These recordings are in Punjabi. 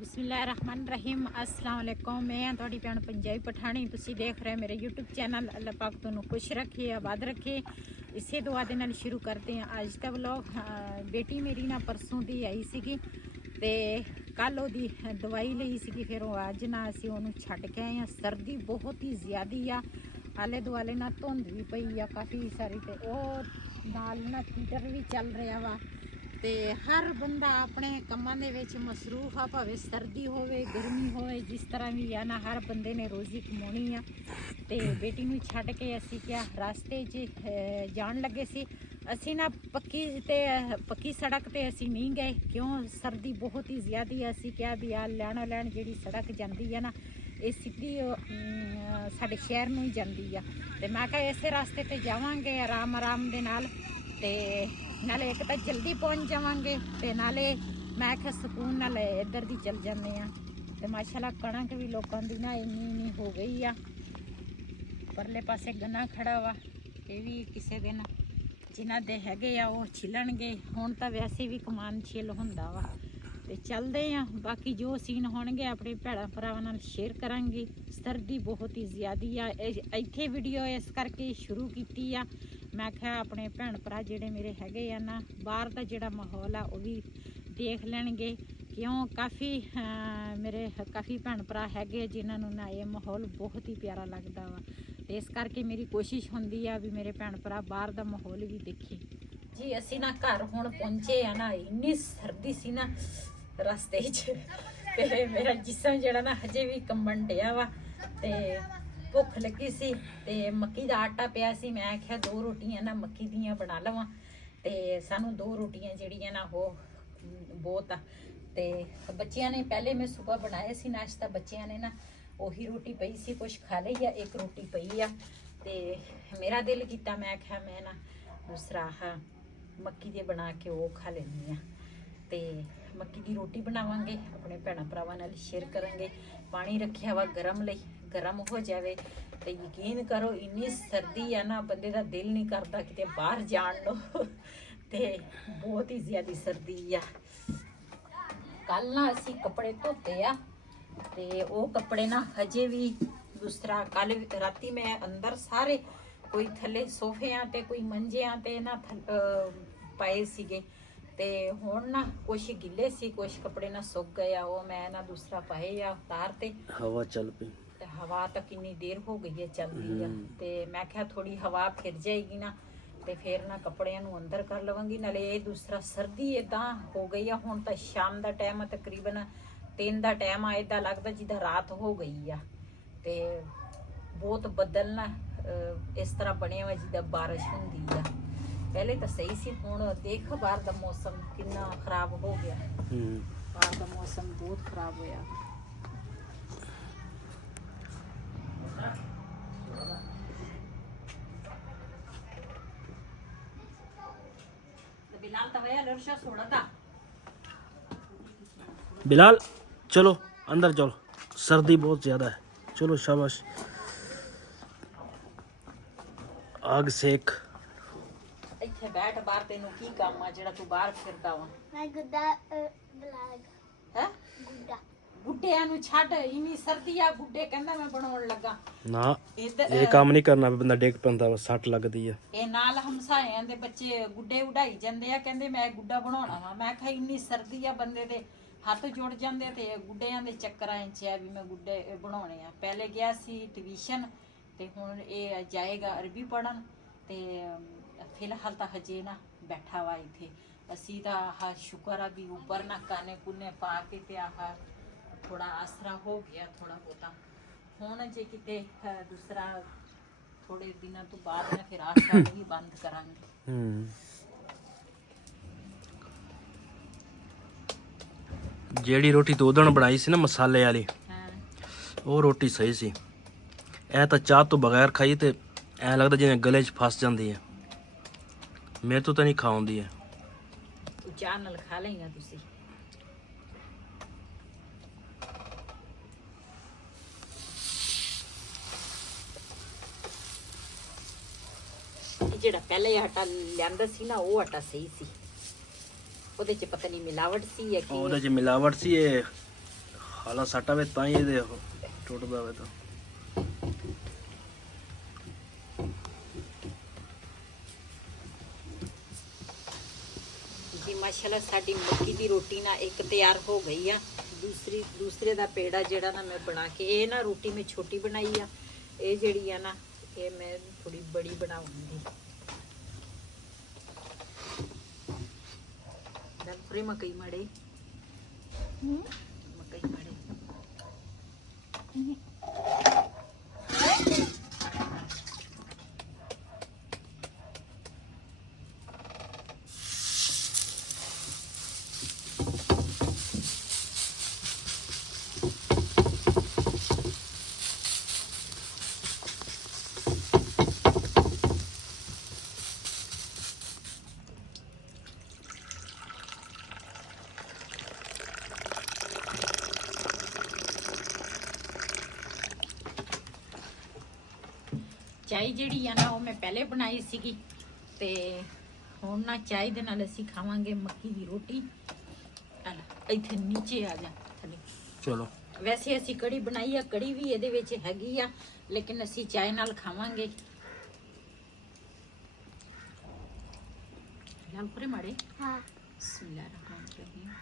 बिस्मिल्लाहिर्रहमानिर्रहीम अस्सलाम वालेकुम। मैं थोड़ी भैन पंजाबी पठानी, तुसी देख रहे मेरे यूट्यूब चैनल। अल्लाह पाक तुहानू खुश रखे, आबाद रखे। इसे दुआ दे नाल शुरू करते हैं अज का व्लॉग। बेटी मेरी ना परसों दी आई सीगी ते कल ओदी दवाई लई सीगी, फिर अज ना असीं ओनू छड्ड के आए। सर्दी बहुत ही ज़्यादा आ, आले दुआले ना धुंध भी पई आ काफ़ी सारी, ते ओह नाल ना हीटर भी चल रहा वा। ते हर बंदा अपने कामां दे विच मसरूफ आ, भावें सर्दी होवे गर्मी होवे, जिस तरह भी आ ना हर बंदे ने रोज़ी कमाउणी आ। ते बेटी नूं छड्ड के असीं क्या रास्ते च जाण लगे सी। असीं ना पक्की सड़क ते असीं नहीं गए, क्यों सर्दी बहुत ही ज़्यादा। असीं क्या भी आ लैणो लैण जिहड़ी सड़क जांदी है ना, ये सीधी साडे शहर नूं ही जांदी आ। ते मैं कहा इसे रास्ते ते जावांगे आराम आराम दे नाल, ते नाले एक तो जल्दी पहुँच जावांगे, ते नाले मैं आख्या सुकून नाल इधर दी चल जाने आ। ते माशाल्लाह कणक भी लोगों दी ना इन्नी हो गई आ। परले पासे गन्ना खड़ा वा, ये भी किसी दिन जिन्हां दे हैगे आ वो छिलणगे। हुण तां वैसे भी कमान छिल हुंदा वा। ते चलदे आ, बाकी जो सीन होणगे अपने भैणां भरावां नाल शेयर करांगी। सर्दी बहुत ही ज़्यादा आ, इत्थे वीडियो इस करके शुरू कीती आ। मैं क्या अपने भैन भरा जिहड़े मेरे हैगे आ ना, बाहर दा जिहड़ा माहौल आ वो भी देख लैणगे, क्यों काफ़ी मेरे काफ़ी भैन भरा हैगे जिन्हां नूं ना ये माहौल बहुत ही प्यारा लगदा वा। ते इस करके मेरी कोशिश हुंदी आ भी मेरे भैन भरा बाहर दा माहौल भी देखे जी। असीं ना घर हुण पहुंचे आ ना, इन्नी सर्दी सी ना रस्ते च, ते मेरा जिस्म जिहड़ा ना हजे भी कंबण डिया वा। ते भुख लगी सी, ते मक्की दा आटा पिया सी। मैं आख्या दो रोटियां ना मक्की दियां बना लवां, ते सानू दो रोटियां जिहड़ियां ना वो बहुत आ। ते बच्चियां ने पहले मैं सुबह बनाया सी नाश्ता, बच्चियां ने ना ओही रोटी पई सी कुछ खा लई आ, एक रोटी पई आ। ते मेरा दिल कीता, मैं आख्या मैं ना दूसरा मक्की दे बना के वो खा लैनी आ। ते मक्की दी रोटी बनावांगे, अपने भैणां भरावां नाल शेयर करांगे। पानी रखिया वा गरम लई, गरम हो जावे ते यकीन करो इन्नी सर्दी आ ना, बंदे दा दिल नहीं करदा किते बाहर जाण नूं। ते बहुत ही ज़्यादा सर्दी आ। कल ना असीं कपड़े धोते आ, ते वो कपड़े ना हजे भी दूसरा कल राती मैं अंदर सारे कोई थले सोफियां ते कोई मंजियां ते ना पाए सीगे। ते हुण ना कुछ गिले सी, कुछ कपड़े ना सुक गए आ, वो मैं ना दूसरा पाए आ तार ते। हवा चल पई, ते हवा तो कितनी देर हो गई है चलती है। ते मैं क्या थोड़ी हवा फिर जाएगी ना, ते फिर ना कपड़ियां नूं अंदर कर लवांगी। नाले ये दूसरा सर्दी इदां हो गई है, हुण तां शाम दा टाइम तकरीबन 3 दा टाइम आ, इदां लगदा जिद्दां रात हो गई आ। ते बहुत बदल ना इस तरह बने हुए जिद्दां बारिश हुंदी आ। पहले तो सही सी, हुण देख बाहर दा मौसम कितना खराब हो गया। बाहर दा मौसम बहुत खराब होया। बिलाल चलो अंदर चलो, सर्दी बहुत ज़्यादा है। चलो शाबाश, आग सेक। ਇੱਥੇ ਬੈਠ ਬਾਹਰ, ਤੈਨੂੰ ਕੀ ਕੰਮ ਆ ਜਿਹੜਾ ਤੂੰ ਬਾਹਰ ਫਿਰਦਾ ਵਾ? ਮੈਂ ਗੁੱਡਾ ਬਲਾਗ ਹੈ ਗੁੱਡਾ ਗੁੱਡਿਆਂ ਨੂੰ ਛੱਡ, ਇੰਨੀ ਸਰਦੀ ਆ, ਗੁੱਡੇ ਕਹਿੰਦਾ ਮੈਂ ਬਣਾਉਣ ਲੱਗਾ ना ਇੱਧਰ। ये काम नहीं करना, बंदा डेग पैंदा वा, सट लगदी है। ਇਹ ਨਾਲ ਹਮਸਾਇਆਂ ਦੇ ਬੱਚੇ ਗੁੱਡੇ ਉਡਾਈ ਜਾਂਦੇ ਆ, ਕਹਿੰਦੇ ਮੈਂ ਗੁੱਡਾ ਬਣਾਉਣਾ ਵਾ। ਮੈਂ ਕਿਹਾ ਇੰਨੀ ਸਰਦੀ ਆ, ਬੰਦੇ ਦੇ ਹੱਥ ਜੁੜ ਜਾਂਦੇ, ਤੇ ਗੁੱਡਿਆਂ ਦੇ ਚੱਕਰਾਂ 'ਚ ਆ ਵੀ ਮੈਂ ਗੁੱਡੇ ਬਣਾਉਣੇ ਆ। ਪਹਿਲੇ ਗਿਆ ਸੀ ਟਿਊਸ਼ਨ, ਤੇ ਹੁਣ ਇਹ ਜਾਏਗਾ ਅਰਬੀ ਪੜ੍ਹਨ। ਤੇ ਫਿਲਹਾਲ ਤਾਂ ਹਜੇ ਨਾ ਬੈਠਾ ਵਾ ਇੱਥੇ। ਅਸੀਂ ਤਾਂ ਆਹ ਸ਼ੁਕਰ ਆ ਵੀ ਉੱਪਰ ਨਾ ਕਾਨੇ ਕੁਨੇ ਪਾ ਕੇ, ਤੇ ਆਹ ਥੋੜਾ ਆਸਰਾ ਹੋ ਗਿਆ ਥੋੜਾ ਬਹੁਤਾ। ਹੁਣ ਜੇ ਕਿਤੇ ਦੂਸਰਾ ਥੋੜੇ ਦਿਨਾਂ ਤੋਂ ਬਾਅਦ ਨਾ ਫਿਰ ਆਸਰਾ ਵੀ ਬੰਦ ਕਰਾਂਗੇ। ਜਿਹੜੀ ਰੋਟੀ ਤੂੰ ਉਦਣ ਬਣਾਈ ਸੀ ਨਾ ਮਸਾਲੇ ਵਾਲੀ, ਹਾਂ ਉਹ ਰੋਟੀ ਸਹੀ ਸੀ। ਇਹ ਤਾਂ ਚਾਹ ਤੋਂ ਬਗੈਰ ਖਾਈ ਤੇ ਐ ਲੱਗਦਾ ਜਿਵੇਂ ਗਲੇ 'ਚ ਫਸ ਜਾਂਦੀ ਹੈ। ਮੇਰੇ ਤੋਂ ਤਾਂ ਨਹੀਂ ਖਾਉਂਦੀ ਹੈ। ਤੂੰ ਚਾਹ ਨਾਲ ਖਾ ਲਈਆਂ ਤੁਸੀਂ? ਜਿਹੜਾ ਪਹਿਲੇ ਆਟਾ ਲਿਆਂਦਾ ਸੀ ਨਾ, ਉਹ ਆਟਾ ਸਹੀ ਸੀ। ਉਹਦੇ 'ਚ ਪਤਾ ਨਹੀਂ ਮਿਲਾਵਟ ਸੀ ਜਾਂ ਕੀ। ਉਹਦੇ 'ਚ ਮਿਲਾਵਟ ਸੀ। ਇਹ ਹਾਲਾ ਸੱਟਾ ਵੇ ਤਾਂ ਹੀ ਇਹਦੇ ਉਹ ਟੁੱਟਦਾ ਵੇ ਤਾਂ जी माशाल्लाह साडी मक्की दी रोटी ना एक तैयार हो गई आ दूसरे दा पेड़ा जेड़ा ना मैं बना के ये ना रोटी में छोटी बनाई आ ये जेड़ी आ ना ये मैं थोड़ी बड़ी बनाऊंगी पूरी मकई मड़े मकई मड़े ਚਾਈ ਜਿਹੜੀ ਆ ਨਾ ਉਹ ਮੈਂ ਪਹਿਲੇ ਬਣਾਈ ਸੀਗੀ ਤੇ ਹੁਣ ਨਾ ਚਾਈ ਦੇ ਨਾਲ ਅਸੀਂ ਖਾਵਾਂਗੇ ਮੱਕੀ ਦੀ ਰੋਟੀ ਇੱਥੇ ਨੀਚੇ ਆ ਜਾ ਥੱਲੇ ਚਲੋ ਵੈਸੇ ਅਸੀਂ ਕੜੀ ਬਣਾਈ ਆ ਕੜੀ ਵੀ ਇਹਦੇ ਵਿੱਚ ਹੈਗੀ ਆ ਲੇਕਿਨ ਅਸੀਂ ਚਾय ਨਾਲ ਖਾਵਾਂਗੇ ਲਾਲ ਪਰੇ ਮਾੜੇ हाँ ਬਿਸਮਿਲ੍ਲਾਹਿਰਰਹਿਮਾਨਿਰਰਹੀਮ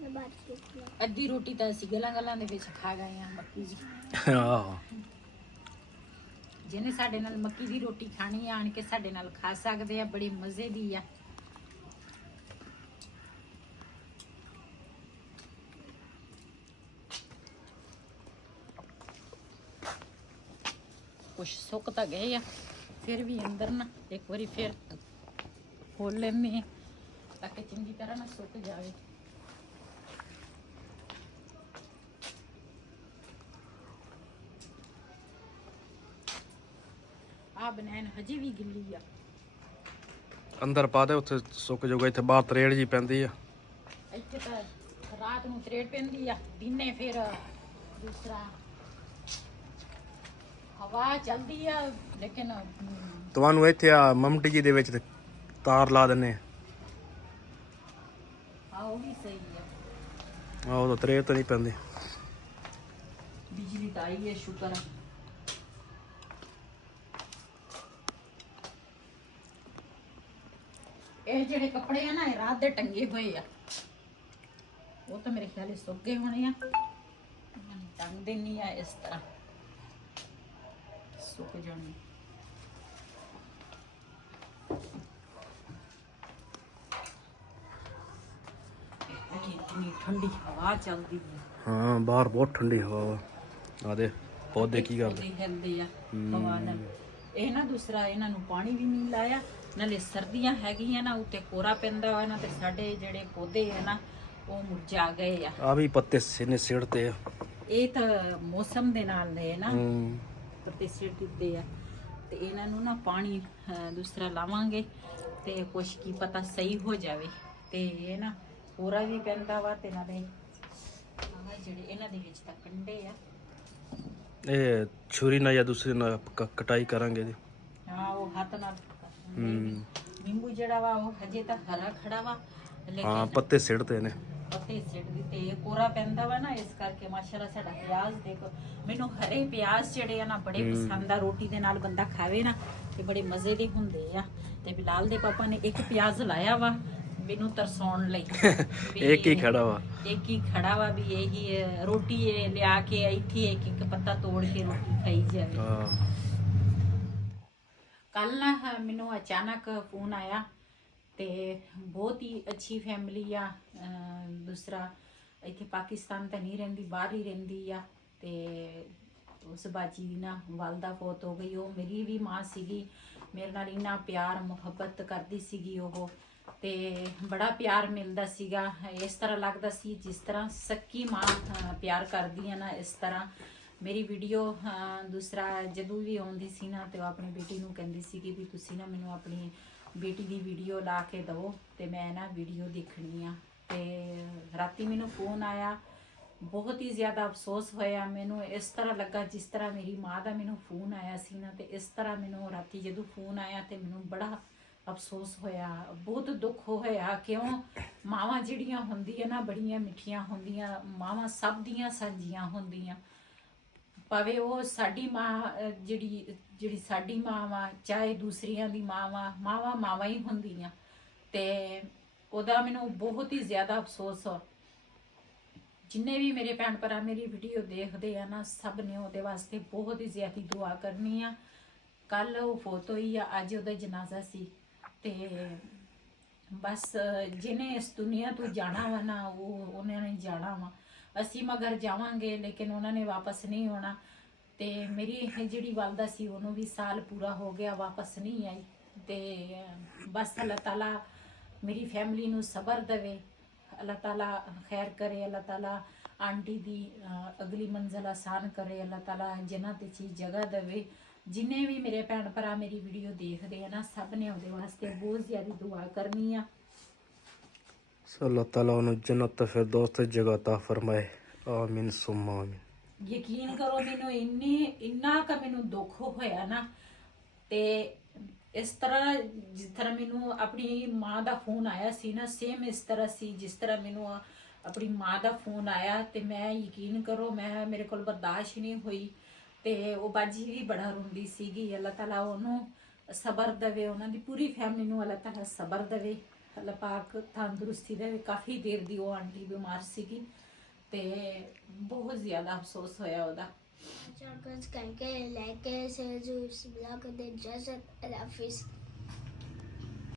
मैं बात करती हूँ ਅੱਧੀ ਰੋਟੀ ਤਾਂ ਅਸੀਂ ਗਲਾਂ ਦੇ ਵਿੱਚ ਖਾ ਗਏ ਆ ਮੱਕੀ ਦੀ ਆਹੋ ਜਿਹਨੇ ਸਾਡੇ ਨਾਲ ਮੱਕੀ ਦੀ ਰੋਟੀ ਖਾਣੀ ਆ ਆਣ ਕੇ ਸਾਡੇ ਨਾਲ ਖਾ ਸਕਦੇ ਆ ਬੜੀ ਮਜ਼ੇ ਦੀ ਆ ਕੁਛ ਸੁੱਕ ਤਾਂ ਗਏ ਆ ਫਿਰ ਵੀ ਅੰਦਰ ਨਾ ਇੱਕ ਵਾਰੀ ਫਿਰ ਖੋਲ ਲੈਣੇ ਤਾਂ ਕਿ ਚੰਗੀ ਤਰ੍ਹਾਂ ਨਾ ਸੁੱਕ ਜਾਵੇ ਆ ਬਨੈਣ ਹਜੇ ਵੀ ਗਿੱਲੀ ਆ ਅੰਦਰ ਪਾ ਦੇ ਉੱਥੇ ਸੁੱਕ ਜਾਊਗਾ ਇੱਥੇ ਬਾਹਰ ਤਰੇੜ ਜੀ ਪੈਂਦੀ ਆ ਇੱਥੇ ਤਾਂ ਰਾਤ ਨੂੰ ਤਰੇੜ ਪੈਂਦੀ ਆ ਦਿਨੇ ਫਿਰ ਦੂਸਰਾ ਹਵਾ ਚੱਲਦੀ ਆ ਲੇਕਿਨ ਤੁਹਾਨੂੰ ਇੱਥੇ ਆ ਮਮਟੀ ਜੀ ਦੇ ਵਿੱਚ ਤੇ ਤਾਰ ਲਾ ਦਿੰਨੇ ਆ ਉਹ ਵੀ ਸਹੀ ਆ ਆ ਉਹ ਤਾਂ ਤਰੇੜ ਤਾਂ ਨਹੀਂ ਪੈਂਦੀ ਬਿਜਲੀ ਤਾਂ ਆਈ ਹੈ ਸ਼ੁਕਰ ਆ ਇਹ ਜਿਹੜੇ ਕੱਪੜੇ ਆ ਨਾ ਇਹ ਰਾਤ ਦੇ ਟੰਗੇ ਹੋਏ ਆ ਉਹ ਤਾਂ ਮੇਰੇ ਖਿਆਲ ਸੁੱਕ ਗਏ ਹੋਣੇ ਆ ਟੰਗ ਦੇਣੀ ਆ ਇਸ ਤਰ੍ਹਾਂ ਸੁੱਕ ਜਾਣੀ ਕਿੰਨੀ ਠੰਡੀ ਹਵਾ ਚੱਲਦੀ ਹੈ ਹਾਂ ਬਾਹਰ ਬਹੁਤ ਠੰਡੀ ਹਵਾ ਵਾ ਆ ਦੇ ਪੌਦੇ ਕੀ ਕਰਦੇ ਪੌਦੇ ਹਿਲਦੇ ਆ ਹਵਾ ਨਾਲ ਇਹ ਨਾ ਦੂਸਰਾ ਇਹਨਾਂ ਨੂੰ ਪਾਣੀ ਵੀ ਨਹੀਂ ਲਾਇਆ ਨਾਲੇ ਸਰਦੀਆਂ ਹੈਗੀਆਂ ਨਾ ਉੱਤੇ ਕੋਰਾ ਪੈਂਦਾ ਵਾ ਨਾ ਤੇ ਸਾਡੇ ਜਿਹੜੇ ਪੌਦੇ ਆ ਨਾ ਉਹ ਮੁਰਝਾ ਗਏ ਆ ਵੀ ਪੱਤੇ ਸਿਨੇ ਸਿੜਤੇ ਆ ਇਹ ਤਾਂ ਮੌਸਮ ਦੇ ਨਾਲ ਨੇ ਨਾ ਪੱਤੇ ਸਿੜ ਦਿੱਤੇ ਆ ਤੇ ਇਹਨਾਂ ਨੂੰ ਨਾ ਪਾਣੀ ਦੂਸਰਾ ਲਾਵਾਂਗੇ ਤੇ ਕੁਛ ਕੀ ਪਤਾ ਸਹੀ ਹੋ ਜਾਵੇ ਤੇ ਇਹ ਨਾ ਕੋਰਾ ਵੀ ਪੈਂਦਾ ਵਾ ਤੇ ਨਾਲੇ ਆਹ ਜਿਹੜੇ ਇਹਨਾਂ ਦੇ ਵਿੱਚ ਤਾਂ ਕੰਡੇ ਆ ਇਹ ਛੁਰੀ ਨਾਲ ਜਾਂ ਦੂਸਰੇ ਨਾਲ ਕਟਾਈ ਕਰਾਂਗੇ ਜੀ ਹਾਂ ਉਹ ਹੱਥ ਨਾਲ ਨਿੰਬੂ ਜਿਹੜਾ ਵਾ ਉਹ ਹਜੇ ਤਾਂ ਹਰਾ ਖੜਾ ਵਾ ਹਾਂ ਲੇਕਿਨ ਪੱਤੇ ਸਿੜਤੇ ਨੇ ਪੱਤੇ ਸਿੱਟ ਦਿੱਤੇ ਕੋਰਾ ਪੈਂਦਾ ਵਾ ਨਾ ਇਸ ਕਰਕੇ ਮਾਸ਼ਾਅੱਲਾ ਸਾਡਾ ਪਿਆਜ਼ ਦੇਖੋ ਮੈਨੂੰ ਹਰੇ ਪਿਆਜ਼ ਜਿਹੜੇ ਆ ਨਾ ਬੜੇ ਪਸੰਦ ਆ ਰੋਟੀ ਦੇ ਨਾਲ ਬੰਦਾ ਖਾਵੇ ਨਾ ਤੇ ਬੜੇ ਮਜ਼ੇ ਦੇ ਹੁੰਦੇ ਆ ਤੇ ਬਿਲਾਲ ਦੇ ਪਾਪਾ ਨੇ ਇੱਕ ਪਿਆਜ਼ ਲਾਇਆ ਵਾ ਮੈਨੂੰ ਤਰਸਾਉਣ ਲਈ ਇੱਕ ਹੀ ਖੜਾ ਵਾ ਇੱਕ ਹੀ ਖੜਾ ਵਾ ਵੀ ਇਹੀ ਰੋਟੀ ਇਹ ਲਿਆ ਕੇ ਇੱਥੇ ਇੱਕ ਇੱਕ ਪੱਤਾ ਤੋੜ ਕੇ ਰੋਟੀ ਖਾਈ ਜਾਵੇ ਹਾਂ ਕੱਲ ਨਾ ਮੈਨੂੰ ਅਚਾਨਕ ਫੋਨ ਆਇਆ ਤੇ ਬਹੁਤ ਹੀ ਅੱਛੀ ਫੈਮਿਲੀ ਆ ਦੂਸਰਾ ਇੱਥੇ ਪਾਕਿਸਤਾਨ ਤਾਂ ਨਹੀਂ ਰਹਿੰਦੀ ਬਾਹਰ ਹੀ ਰਹਿੰਦੀ ਆ ਤੇ ਉਸ ਬਾਜੀ ਦੀ ਨਾ ਵਾਲਦਾ ਫੌਤ ਹੋ ਗਈ ਉਹ ਮੇਰੀ ਵੀ ਮਾਂ ਸੀਗੀ ਮੇਰੇ ਨਾਲ ਇੰਨਾ ਪਿਆਰ ਮੁਹੱਬਤ ਕਰਦੀ ਸੀਗੀ ਉਹ ਤੇ ਬੜਾ ਪਿਆਰ ਮਿਲਦਾ ਸੀਗਾ ਇਸ ਤਰ੍ਹਾਂ ਲੱਗਦਾ ਸੀ ਜਿਸ ਤਰ੍ਹਾਂ ਸੱਕੀ ਮਾਂ ਪਿਆਰ ਕਰਦੀ ਆ ਨਾ ਇਸ ਤਰ੍ਹਾਂ ਮੇਰੀ ਵੀਡੀਓ ਦੂਸਰਾ ਜਦੋਂ ਵੀ ਆਉਂਦੀ ਸੀ ਨਾ ਤੇ ਉਹ ਆਪਣੀ ਬੇਟੀ ਨੂੰ ਕਹਿੰਦੀ ਸੀ ਕਿ ਵੀ ਤੁਸੀਂ ਨਾ ਮੈਨੂੰ ਆਪਣੀ ਬੇਟੀ ਦੀ ਵੀਡੀਓ ਲਾ ਕੇ ਦਿਓ ਤੇ ਮੈਂ ਨਾ ਵੀਡੀਓ ਦੇਖਣੀ ਆ ਤੇ ਰਾਤੀ ਮੈਨੂੰ ਫੋਨ ਆਇਆ ਬਹੁਤ ਹੀ ਜ਼ਿਆਦਾ ਅਫਸੋਸ ਹੋਇਆ ਮੈਨੂੰ ਇਸ ਤਰ੍ਹਾਂ ਲੱਗਾ ਜਿਸ ਤਰ੍ਹਾਂ ਮੇਰੀ ਮਾਂ ਦਾ ਮੈਨੂੰ ਫੋਨ ਆਇਆ ਸੀ ਨਾ ਤੇ ਇਸ ਤਰ੍ਹਾਂ ਮੈਨੂੰ ਰਾਤੀ ਜਦੋਂ ਫੋਨ ਆਇਆ ਤੇ ਮੈਨੂੰ ਬੜਾ ਅਫਸੋਸ ਹੋਇਆ, ਬਹੁਤ ਦੁੱਖ ਹੋਇਆ। ਕਿਉਂ? ਮਾਵਾਂ ਜਿਹੜੀਆਂ ਹੁੰਦੀਆਂ ਨਾ ਬੜੀਆਂ ਮਿੱਠੀਆਂ ਹੁੰਦੀਆਂ, ਮਾਵਾਂ ਸਭ ਦੀਆਂ ਸਾਂਝੀਆਂ ਹੁੰਦੀਆਂ। ਭਾਵੇਂ ਉਹ ਸਾਡੀ ਮਾਂ ਜਿਹੜੀ ਸਾਡੀ ਮਾਂ ਵਾ, ਚਾਹੇ ਦੂਸਰੀਆਂ ਦੀ ਮਾਵਾਂ ਹੀ ਹੁੰਦੀਆਂ। ਤੇ ਉਹਦਾ ਮੈਨੂੰ ਬਹੁਤ ਹੀ ਜ਼ਿਆਦਾ ਅਫਸੋਸ ਆ। ਜਿੰਨੇ ਵੀ ਮੇਰੇ ਭੈਣ ਭਰਾ ਮੇਰੀ ਵੀਡੀਓ ਦੇਖਦੇ ਆ ਨਾ, ਸਭ ਨੇ ਉਹਦੇ ਵਾਸਤੇ ਬਹੁਤ ਹੀ ਜ਼ਿਆਦਾ ਦੁਆ ਕਰਨੀ ਆ। ਕੱਲ ਉਹ ਫੌਤ ਹੋਈ ਆ, ਅੱਜ ਉਹਦਾ ਜਨਾਜ਼ਾ ਸੀ। ਤੇ ਬਸ ਜਿਹਨੇ ਇਸ ਦੁਨੀਆ ਤੋਂ ਜਾਣਾ ਵਾ ਨਾ, ਉਹਨਾਂ ਨੇ ਜਾਣਾ ਵਾ। ਅਸੀਂ ਮਗਰ ਜਾਵਾਂਗੇ, ਲੇਕਿਨ ਉਹਨਾਂ ਨੇ ਵਾਪਸ ਨਹੀਂ ਆਉਣਾ। ਤੇ ਮੇਰੀ ਇਹ ਜਿਹੜੀ ਵਾਲਦਾ ਸੀ, ਉਹਨੂੰ ਵੀ ਸਾਲ ਪੂਰਾ ਹੋ ਗਿਆ, ਵਾਪਸ ਨਹੀਂ ਆਈ। ਤੇ ਬਸ ਅੱਲਾਹ ਤਾਲਾ ਮੇਰੀ ਫੈਮਿਲੀ ਨੂੰ ਸਬਰ ਦੇਵੇ, ਅੱਲਾਹ ਤਾਲਾ ਖੈਰ ਕਰੇ, ਅੱਲਾਹ ਤਾਲਾ ਆਂਟੀ ਦੀ ਅਗਲੀ ਮੰਜ਼ਿਲ ਆਸਾਨ ਕਰੇ, ਅੱਲਾਹ ਤਾਲਾ ਜन्नत 'ਚ ਜਗ੍ਹਾ ਦੇਵੇ। ਜਿੰਨੇ ਵੀ ਮੇਰੇ ਭੈਣ ਭਰਾ ਮੇਰੀ ਵੀਡੀਓ ਦੇਖਦੇ ਆ ਨਾ, ਸਭ ਨੇ ਉਹਦੇ ਵਾਸਤੇ ਬਹੁਤ ਜ਼ਿਆਦਾ ਦੁਆ ਕਰਨੀ ਆ। ਸੋ ਅੱਲਾਹ ਤਾਲਾ ਉਹਨੂੰ ਜन्नत ਫਿਰਦੌਸ ਤੇ ਜਗ੍ਹਾ ਤਾ ਫਰਮਾਏ। ਆਮੀਨ ਸੁਮਾ ਆਮੀਨ। ਯਕੀਨ ਕਰੋ, ਮੈਨੂੰ ਇੰਨਾ ਕੁ ਮੈਨੂੰ ਦੁੱਖ ਹੋਇਆ ਨਾ। ਤੇ ਇਸ ਤਰ੍ਹਾਂ ਜਿਸ ਤਰ੍ਹਾਂ ਮੈਨੂੰ ਆਪਣੀ ਮਾਂ ਦਾ ਫੋਨ ਆਇਆ ਸੀ ਨਾ, ਸੇਮ ਇਸ ਤਰ੍ਹਾਂ ਸੀ ਜਿਸ ਤਰ੍ਹਾਂ ਮੈਨੂੰ ਆਪਣੀ ਮਾਂ ਦਾ ਫੋਨ ਆਇਆ। ਤੇ ਮੈਂ ਯਕੀਨ ਕਰੋ, ਮੇਰੇ ਕੋਲ ਬਰਦਾਸ਼ਤ ਨਹੀਂ ਹੋਈ। ਤੇ ਉਹ ਬਾਜੀ ਵੀ ਬੜਾ ਰੋਂਦੀ ਸੀਗੀ। ਅੱਲਾਹ ਤਾਲਾ ਉਹਨੂੰ ਸਬਰ ਦੇਵੇ, ਉਹਨਾਂ ਦੀ ਪੂਰੀ ਫੈਮਿਲੀ ਨੂੰ ਅੱਲਾਹ ਤਾਲਾ ਸਬਰ ਦੇਵੇ, ਅੱਲਾਹ ਪਾਕ ਤੰਦਰੁਸਤੀ ਦੇਵੇ। ਕਾਫੀ ਦੇਰ ਦੀ ਉਹ ਆਂਟੀ ਬਿਮਾਰ ਸੀਗੀ ਤੇ ਬਹੁਤ ਜ਼ਿਆਦਾ ਅਫਸੋਸ ਹੋਇਆ ਉਹਦਾ। Chocolates can get like this, as you block the desert, and I face